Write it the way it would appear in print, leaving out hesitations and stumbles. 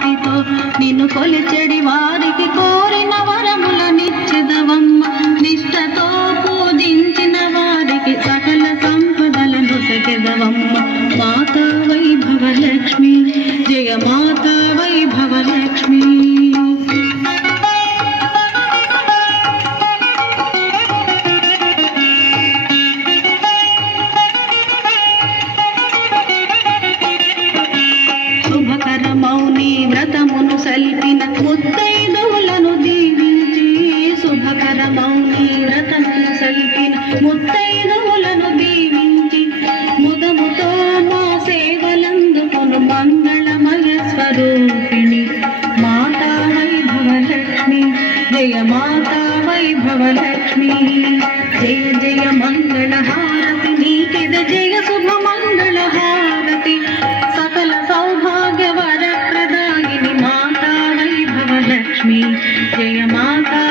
భక్తితో నిన్ను కొలిచెడి వారికి కోరిన వరముల నిచ్చెదవమ్మ. నిష్టతో పూజించిన వారికి సకల సంపదలను సకెదవమ్మ. మాతా వైభవలక్ష్మి జయ మాతా వైభవలక్ష్మి. శుభకరమౌని వ్రతమును సల్పిన ముత్తైదువులను దీవించి, శుభకరమౌని వ్రతమును సల్పిన ముత్తైదువులను దీవించి, ముదముతో మా సేవలందుకొను మంగళమయ స్వరూపిణి మాతా వైభవలక్ష్మి జయ మాతా వైభవలక్ష్మి. జయ జయ మంగళ హారతి నీకిద జయ శుభ మంగళ హారతి. సకల సౌభాగ్య వరప్రదాయిని మాతా వైభవలక్ష్మి జయ మాతా